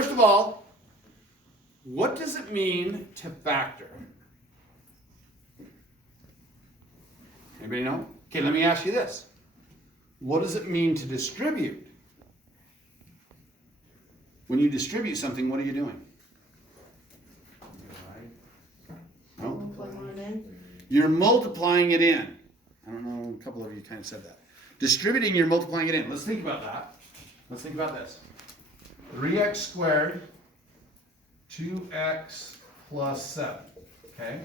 first of all, what does it mean to factor? Anybody know? Okay, let me ask you this. What does it mean to distribute? When you distribute something, what are you doing? No? You're multiplying it in. I don't know, a couple of you kind of said that. Distributing, you're multiplying it in. Let's think about that. Let's think about this. 3x squared, 2x plus 7. Okay?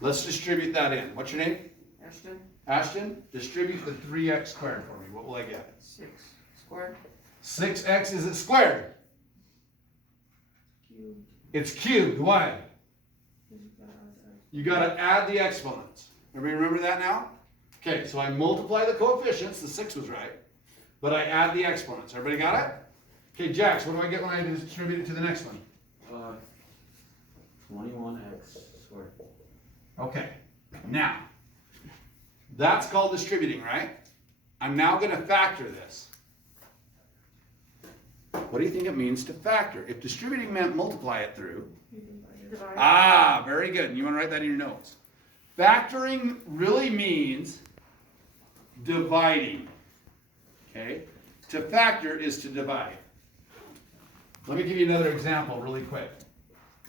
Let's distribute that in. What's your name? Ashton. Ashton, distribute the 3x squared for me. What will I get? 6 squared. 6x, is it squared? Cubed. It's cubed. Why? You got to add the exponents. Everybody remember that now? Okay, so I multiply the coefficients. The 6 was right. But I add the exponents. Everybody got it? Okay, Jax, what do I get when I distribute it to the next one? 21x squared. Okay, now, that's called distributing, right? I'm now going to factor this. What do you think it means to factor? If distributing meant multiply it through. Divide. Ah, very good. You want to write that in your notes. Factoring really means dividing. Okay? To factor is to divide. Let me give you another example really quick.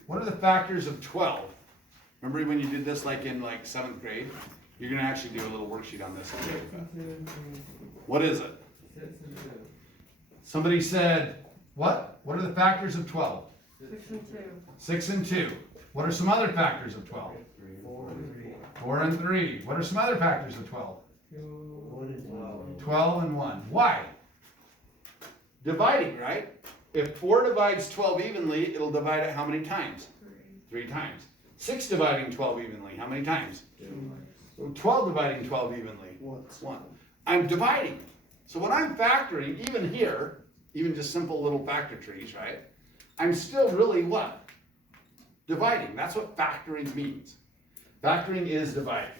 What are the factors of 12? Remember when you did this like in 7th grade? You're going to actually do a little worksheet on this. What is it? Somebody said, what? What are the factors of 12? 6 and 2. 6 and 2. What are some other factors of 12? 4 and 3. What are some other factors of 12? 12 and 1. Why? Dividing, right? If 4 divides 12 evenly, it'll divide it how many times? 3 times. 6 dividing 12 evenly, how many times? 12 dividing 12 evenly? 1. I'm dividing. So when I'm factoring, even here, even just simple little factor trees, right? I'm still really what? Dividing. That's what factoring means. Factoring is dividing.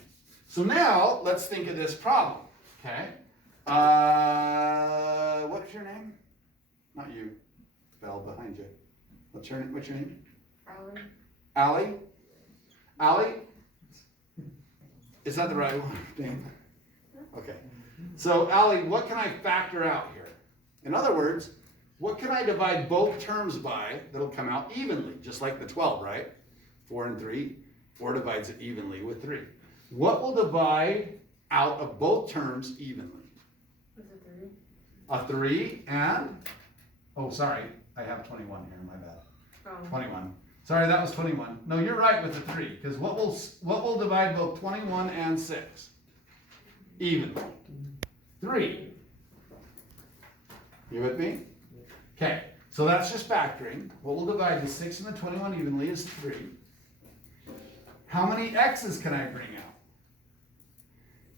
So now, let's think of this problem, okay? What's your name? Not you, Belle, behind you. What's your name? Allie. Allie? Allie? Is that the right one? Damn. Okay. So, Allie, what can I factor out here? In other words, what can I divide both terms by that'll come out evenly? Just like the 12, right? 4 and 3. 4 divides it evenly with 3. What will divide out of both terms evenly? Is it 3? A 3 and... Oh, sorry. I have 21 here. My bad. Oh. 21. Sorry, that was 21. No, you're right with the 3. Because what will divide both 21 and 6? Evenly. 3. You with me? Okay. So that's just factoring. What will divide the 6 and the 21 evenly is 3. How many x's can I bring out?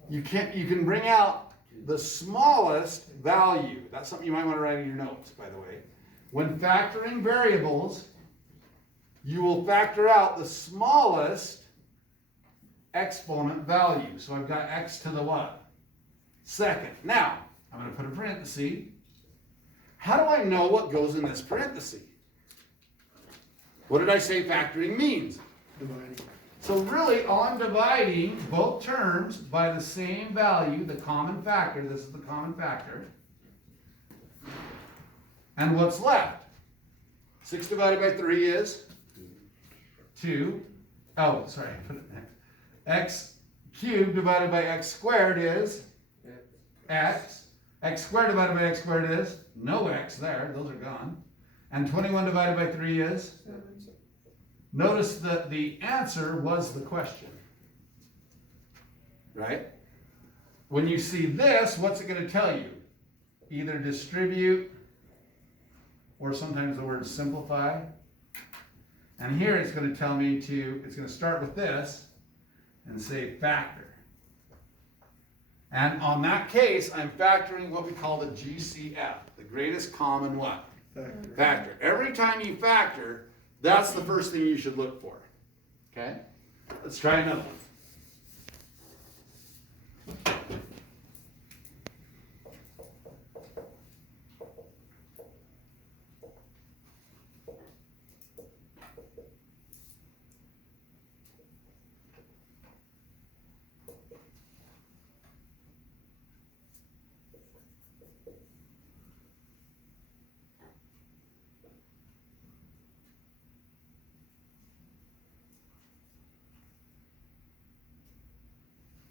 You can bring out the smallest value. That's something you might want to write in your notes, by the way. When factoring variables, you will factor out the smallest exponent value. So I've got x to the what? Second. Now, I'm going to put a parenthesis. How do I know what goes in this parenthesis? What did I say factoring means? Dividing. So really, all I'm dividing both terms by the same value, the common factor. This is the common factor. And what's left? 6 divided by 3 is 2. Oh, sorry, I put it next. X cubed divided by x squared is x. X squared divided by x squared is no x there. Those are gone. And 21 divided by 3 is? 7. Notice that the answer was the question. Right? When you see this, what's it going to tell you? Either distribute or sometimes the word simplify. And here it's going to tell me it's going to start with this and say factor. And on that case, I'm factoring what we call the GCF, the greatest common what? Factor. Every time you factor, that's the first thing you should look for. Okay? Let's try another one.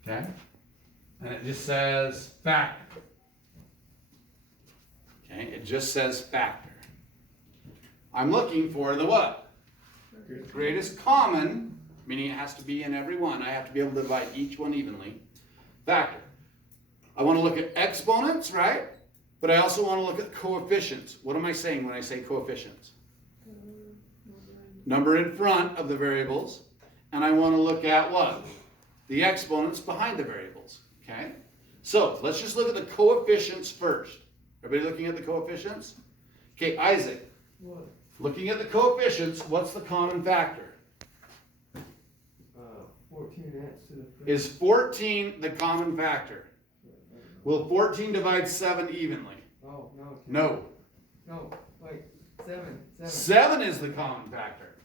Okay? And it just says factor. Okay, it just says factor. I'm looking for the what? Greatest common, meaning it has to be in every one. I have to be able to divide each one evenly. Factor. I want to look at exponents, right? But I also want to look at coefficients. What am I saying when I say coefficients? Number in front of the variables. And I want to look at what? The exponents behind the variables. Okay? So, let's just look at the coefficients first. Everybody looking at the coefficients? Okay, Isaac. What? Looking at the coefficients, what's the common factor? 14x to the fifth. Is 14 the common factor? Will 14 divide 7 evenly? Oh, no. No. No, wait, 7. 7 is the common factor.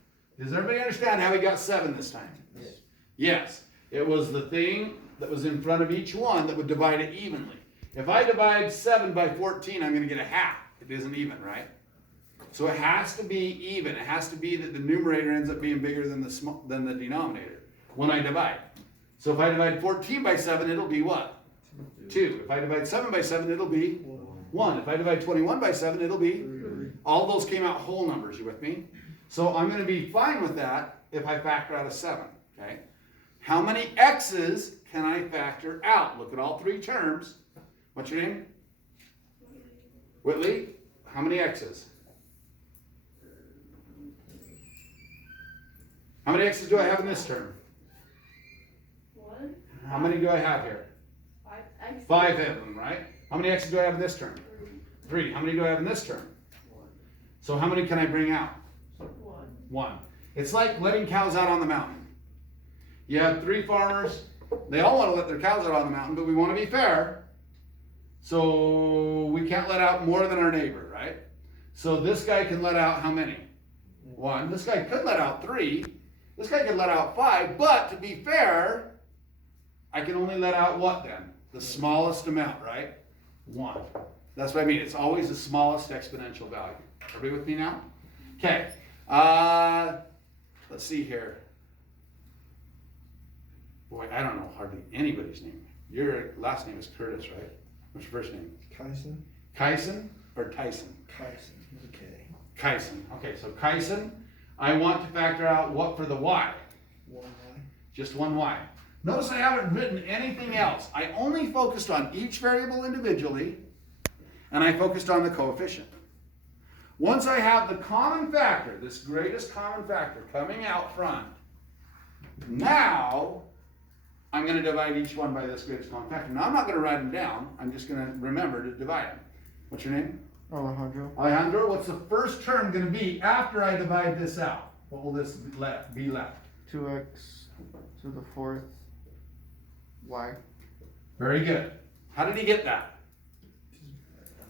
Does everybody understand how we got 7 this time? Yes. Yes. It was the thing that was in front of each one that would divide it evenly. If I divide 7 by 14, I'm going to get a half. It isn't even, right? So it has to be even. It has to be that the numerator ends up being bigger than the denominator when I divide. So if I divide 14 by 7, it'll be what? 2. If I divide 7 by 7, it'll be 1. If I divide 21 by 7, it'll be 3. All those came out whole numbers. You with me? So I'm going to be fine with that if I factor out a 7. Okay? How many x's can I factor out? Look at all 3 terms. What's your name? Whitley. How many x's? How many x's do I have in this term? 1. How many do I have here? 5x. 5 of them, right? How many x's do I have in this term? 3. How many do I have in this term? 1. So how many can I bring out? 1. 1. It's like letting cows out on the mountain. You have 3 farmers. They all want to let their cows out on the mountain, but we want to be fair. So we can't let out more than our neighbor, right? So this guy can let out how many? 1. This guy could let out 3. This guy could let out 5. But to be fair, I can only let out what then? The smallest amount, right? 1. That's what I mean. It's always the smallest exponential value. Everybody with me now? Okay. Let's see here. Boy, I don't know hardly anybody's name. Your last name is Curtis, right? What's your first name? Kyson? Kyson or Tyson? Kyson, with a K. Kyson. Okay, so Kyson, I want to factor out what for the y? 1Y. Just one y. Notice I haven't written anything else. I only focused on each variable individually, and I focused on the coefficient. Once I have the common factor, this greatest common factor coming out front, now I'm going to divide each one by this greatest common factor. Now I'm not going to write them down. I'm just going to remember to divide them. What's your name? Alejandro. Alejandro, what's the first term going to be after I divide this out? What will this be left? 2x to the 4th y. Very good. How did he get that?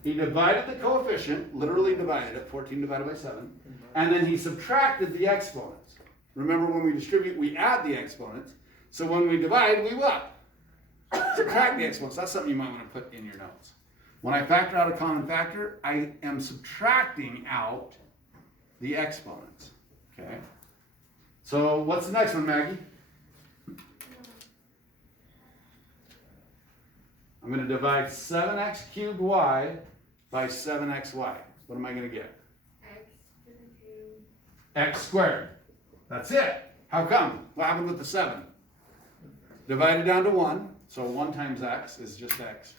He divided the coefficient, literally divided it, 14 divided by 7, and then he subtracted the exponents. Remember, when we distribute, we add the exponents. So when we divide, we what? Subtract the exponents. That's something you might want to put in your notes. When I factor out a common factor, I am subtracting out the exponents. Okay? So what's the next one, Maggie? I'm going to divide 7x cubed y by 7xy. What am I going to get? X to the 2. X squared. That's it. How come? What happened with the 7? Divided down to 1. So 1 times x is just x.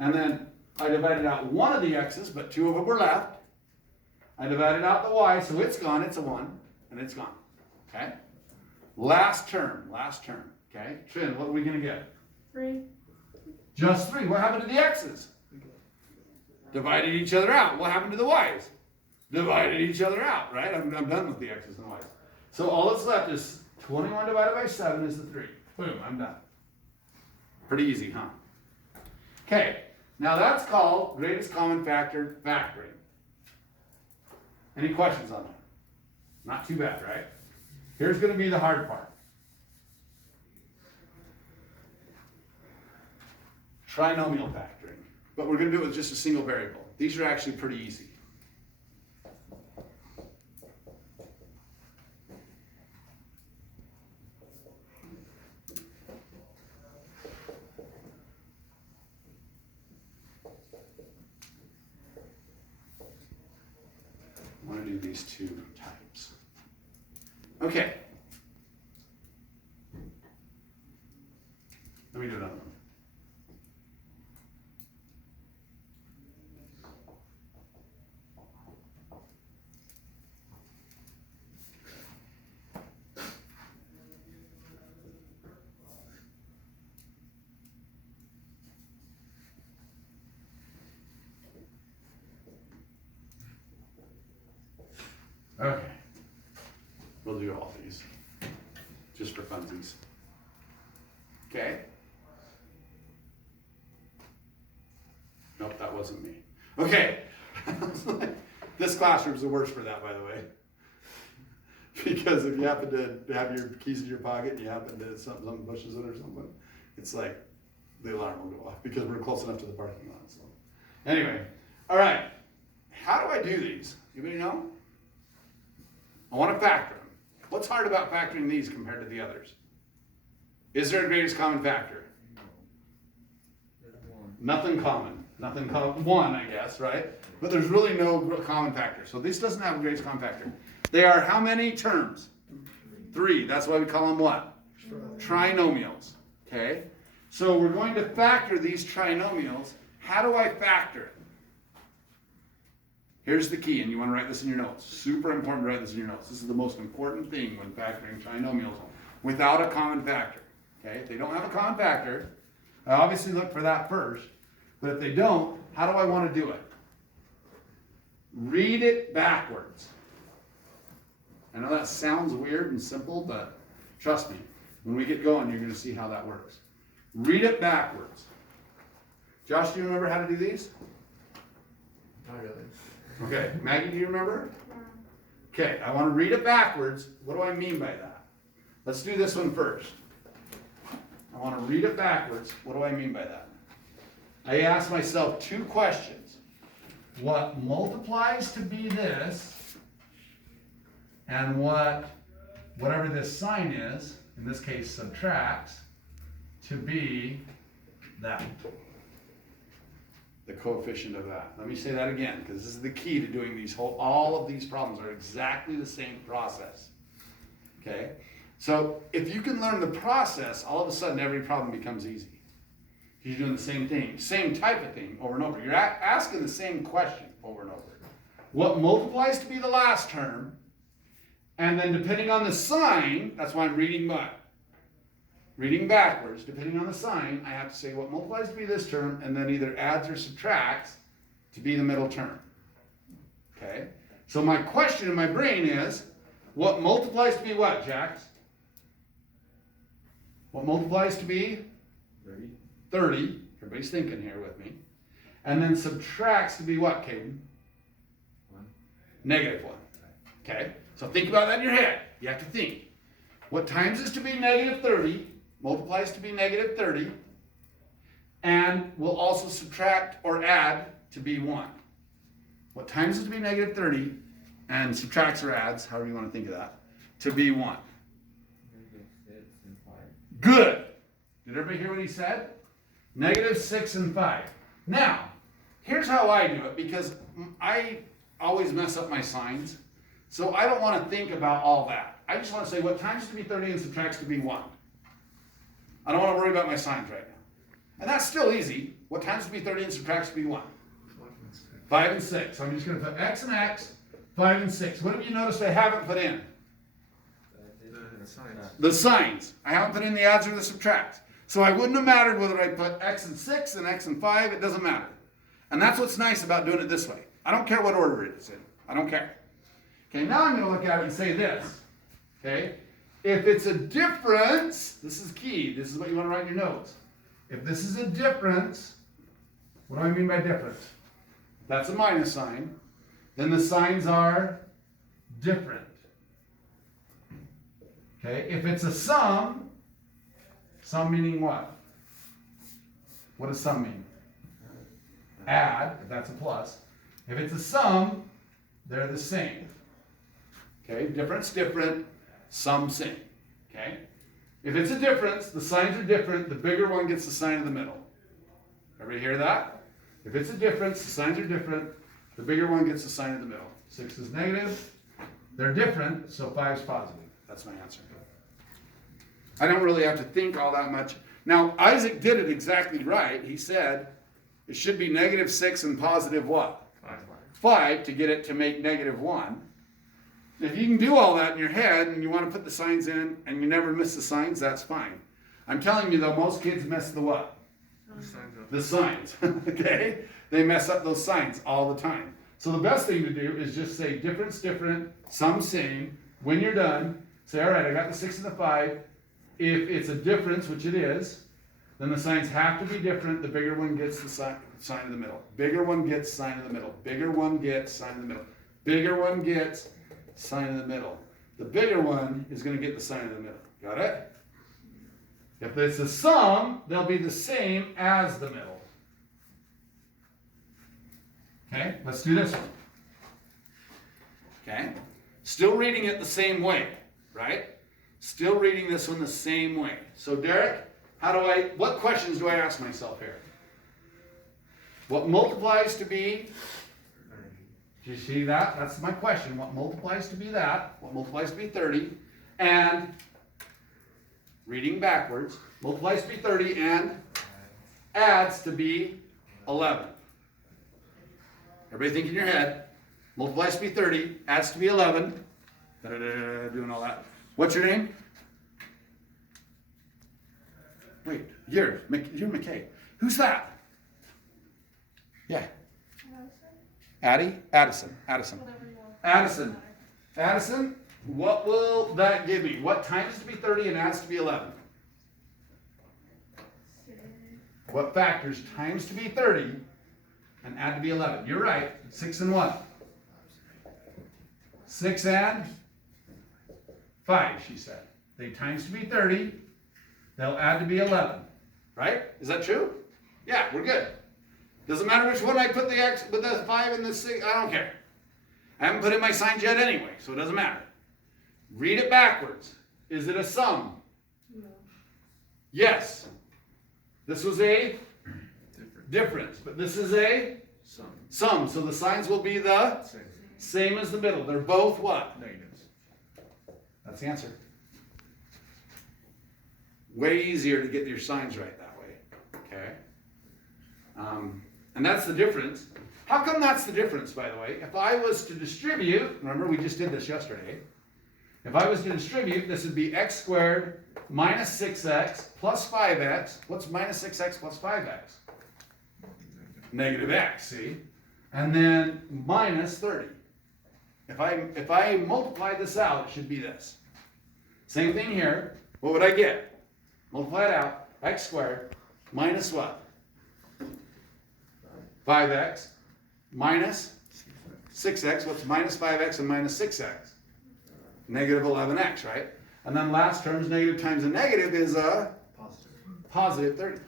And then I divided out one of the x's, but 2 of them were left. I divided out the y, so it's gone. It's a 1, and it's gone. Okay? Last term. Okay? Trin, what are we going to get? 3. Just 3. What happened to the x's? Divided each other out. What happened to the y's? Divided each other out, right? I'm done with the x's and y's. So all that's left is 21 divided by 7 is the 3. Boom, I'm done. Pretty easy, huh? Okay, now that's called greatest common factor factoring. Any questions on that? Not too bad, right? Here's going to be the hard part. Trinomial factoring. But we're going to do it with just a single variable. These are actually pretty easy. these two types. Okay. Let me do another one. Okay. We'll do all these, just for funsies. Okay? Nope, that wasn't me. Okay. This classroom's the worst for that, by the way. Because if you happen to have your keys in your pocket and you happen to something bushes it or something, it's like the alarm will go off because we're close enough to the parking lot. So anyway, all right. How do I do these? Anybody know? I want to factor them. What's hard about factoring these compared to the others? Is there a greatest common factor? There's one. Nothing common. Nothing common. One, I guess, right? But there's really no common factor. So this doesn't have a greatest common factor. They are how many terms? 3. That's why we call them what? Trinomials. Okay? So we're going to factor these trinomials. How do I factor it? Here's the key, and you want to write this in your notes. Super important to write this in your notes. This is the most important thing when factoring trinomials without a common factor. Okay? If they don't have a common factor, I obviously look for that first. But if they don't, how do I want to do it? Read it backwards. I know that sounds weird and simple, but trust me, when we get going, you're going to see how that works. Read it backwards. Josh, do you remember how to do these? Not really. Okay. Maggie, do you remember? Okay, I want to read it backwards. What do I mean by that? Let's do this one first. I want to read it backwards. What do I mean by that? I ask myself 2 questions. What multiplies to be this, and whatever this sign is, in this case subtracts, to be that. The coefficient of that. Let me say that again, because this is the key to doing these all of these problems are exactly the same process. Okay? So if you can learn the process, all of a sudden every problem becomes easy. You're doing the same thing, same type of thing over and over. You're asking the same question over and over. What multiplies to be the last term, and then depending on the sign, that's why I'm reading what? Reading backwards, depending on the sign, I have to say what multiplies to be this term, and then either adds or subtracts to be the middle term. Okay? So my question in my brain is, what multiplies to be what, Jax? What multiplies to be? 30. 30. Everybody's thinking here with me. And then subtracts to be what, Caden? 1. Negative 1. Okay? So think about that in your head. You have to think. What times is to be negative 30, multiplies to be negative 30, and will also subtract or add to be 1. What times is to be negative 30, and subtracts or adds, however you want to think of that, to be 1. -6 and 5. Good. Did everybody hear what he said? -6 and 5. Now, here's how I do it, because I always mess up my signs. So I don't want to think about all that. I just want to say what times to be 30 and subtracts to be 1. I don't want to worry about my signs right now. And that's still easy. What times to be 30 and subtracts to be 1? 5 and 6. So I'm just going to put x and x, 5 and 6. What have you noticed I haven't put in? The signs. I haven't put in the adds or the subtracts. So I wouldn't have mattered whether I put x and 6 and x and 5. It doesn't matter. And that's what's nice about doing it this way. I don't care what order it is in. I don't care. Okay, now I'm going to look at it and say this. Okay? If it's a difference, this is key. This is what you want to write in your notes. If this is a difference, what do I mean by difference? That's a minus sign. Then the signs are different. Okay? If it's a sum meaning what? What does sum mean? Add, if that's a plus. If it's a sum, they're the same. Okay? Difference, different. Sum, same. Okay? If it's a difference, the signs are different, the bigger one gets the sign in the middle. Everybody hear that? If it's a difference, the signs are different, the bigger one gets the sign in the middle. 6 is negative, They're different, so 5's positive. That's my answer. I don't really have to think all that much. Now, Isaac did it exactly right. He said it should be -6 and positive what? 5 to get it to make -1. If you can do all that in your head and you want to put the signs in and you never miss the signs, that's fine. I'm telling you though, most kids miss the what? The signs. Okay? They mess up those signs all the time. So the best thing to do is just say difference, different, sum, same. When you're done, say, all right, I got the 6 and the 5. If it's a difference, which it is, then the signs have to be different. The bigger one gets the sign in the middle. Bigger one gets sign in the middle. Bigger one gets sign in the middle. Bigger one gets sign in the middle. The bigger one is going to get the sign in the middle. Got it? If it's a sum, they'll be the same as the middle. Okay, let's do this one. Okay, still reading it the same way, right? Still reading this one the same way. So Derek, what questions do I ask myself here? What multiplies to be? Do you see that? That's my question. What multiplies to be that? What multiplies to be 30? And reading backwards, multiplies to be 30 and adds to be 11. Everybody think in your head. Multiplies to be 30, adds to be 11. Doing all that. What's your name? Wait, you're McKay. Who's that? Yeah. Addison. Addison. Addison, what will that give me? What times to be 30 and adds to be 11? What factors times to be 30 and add to be 11? You're right. 6 and what? 6 and 5, she said. They times to be 30. They'll add to be 11. Right? Is that true? Yeah, we're good. Doesn't matter which one I put the X with the 5 and the 6. I don't care. I haven't put in my signs yet anyway, so it doesn't matter. Read it backwards. Is it a sum? No. Yes. This was a difference, but this is a sum. So the signs will be the same as the middle. They're both what? Negatives. That's the answer. Way easier to get your signs right that way. Okay? And that's the difference. How come that's the difference, by the way? If I was to distribute, remember we just did this yesterday. If I was to distribute, this would be x squared minus 6x plus 5x. What's minus 6x plus 5x? Negative x, see? And then minus 30. If I multiply this out, it should be this. Same thing here. What would I get? Multiply it out. X squared minus what? 5x minus 6x. What's minus 5x and minus 6x? Negative 11x, right? And then last term's negative times a negative is a positive 30.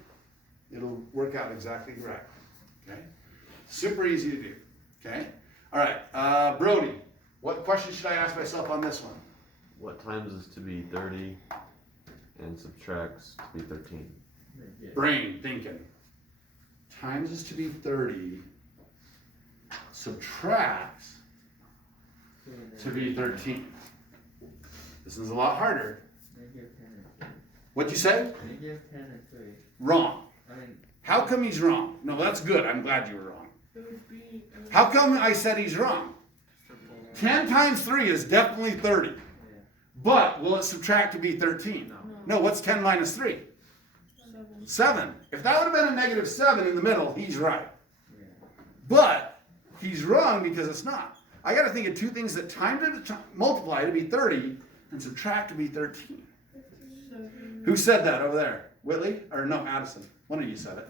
It'll work out exactly right. Okay? Super easy to do. Okay? All right. Brody, what question should I ask myself on this one? What times is to be 30 and subtracts to be 13? Brain thinking. Times is to be 30, subtracts to be 13. This is a lot harder. Negative 10 and 3. What'd you say? Negative 10 and 3. Wrong. I mean, How come he's wrong? No, that's good. I'm glad you were wrong. It would be. How come I said he's wrong? 10 times 3 is definitely 30. But will it subtract to be 13? No, what's 10 minus 3? 7. If that would have been a negative 7 in the middle, he's right. But he's wrong because it's not. I got to think of two things that multiply to be 30 and subtract to be 13. Who said that over there? Whitley? Or no, Addison. One of you said it.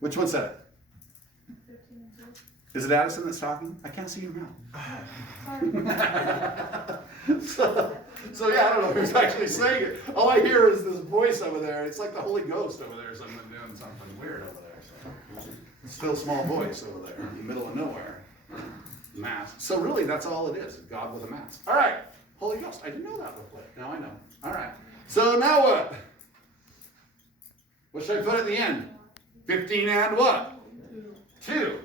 Which one said it? Is it Addison that's talking? I can't see your mouth. So yeah, I don't know who's actually saying it. All I hear is this voice over there. It's like the Holy Ghost over there, something doing something weird over there. So, still small voice over there in the middle of nowhere. Mask. So really, that's all it is. God with a mask. All right, Holy Ghost. I didn't know that before. Now I know. All right. So now what? What should I put at the end? 15 and what? 2.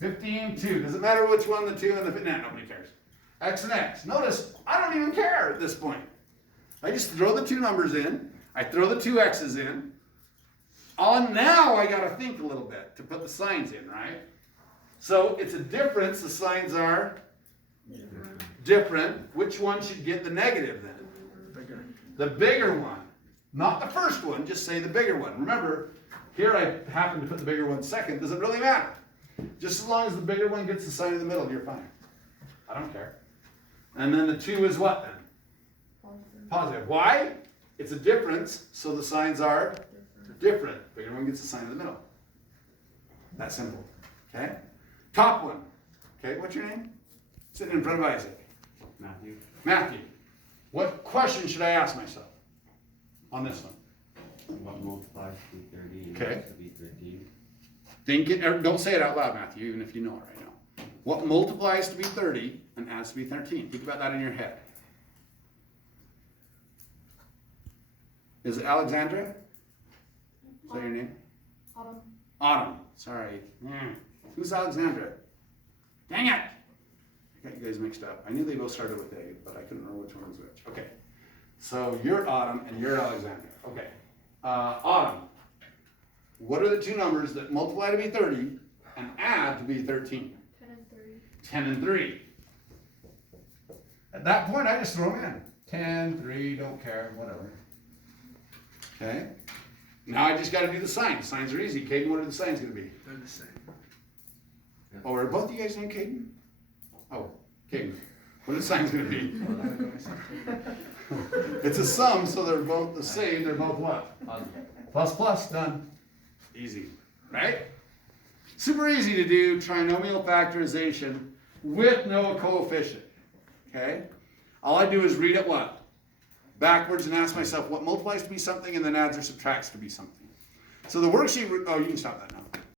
15, 2. Does it matter which one the 2 and the... Nah, nobody cares. X and X. Notice, I don't even care at this point. I just throw the two numbers in. I throw the two X's in. Now I gotta think a little bit to put the signs in, right? So it's a difference. The signs are different. Which one should get the negative then? The bigger one. Not the first one, just say the bigger one. Remember, here I happen to put the bigger one second. Doesn't really matter. Just as long as the bigger one gets the sign in the middle, you're fine. I don't care. And then the 2 is what then? Positive. Why? It's a difference, so the signs are different. Bigger one gets the sign in the middle. That simple. Okay? Top one. Okay, what's your name? Sitting in front of Isaac. Matthew. Matthew. What question should I ask myself on this one? What multiplies to be 30 and Okay. has to be 13? Think it, or don't say it out loud, Matthew, even if you know it right now. What multiplies to be 30 and adds to be 13? Think about that in your head. Is it Alexandra? Is that your name? Autumn. Autumn. Sorry. Who's Alexandra? Dang it! I got you guys mixed up. I knew they both started with A, but I couldn't remember which one was which. Okay. So you're Autumn and you're Alexandra. Okay. Autumn. What are the two numbers that multiply to be 30 and add to be 13? 10 and 3. 10 and 3. At that point, I just throw them in. 10, 3, don't care, whatever. Okay. Now I just got to do the signs. Signs are easy. Caden, what are the signs going to be? They're the same. Oh, are both of you guys named Caden? Oh, Caden. What are the signs going to be? It's a sum, so they're both the same. They're both what? Plus, plus, done. Easy, right? Super easy to do trinomial factorization with no coefficient, okay? All I do is read it what? Backwards and ask myself what multiplies to be something and then adds or subtracts to be something. So the worksheet, oh, you can stop that now.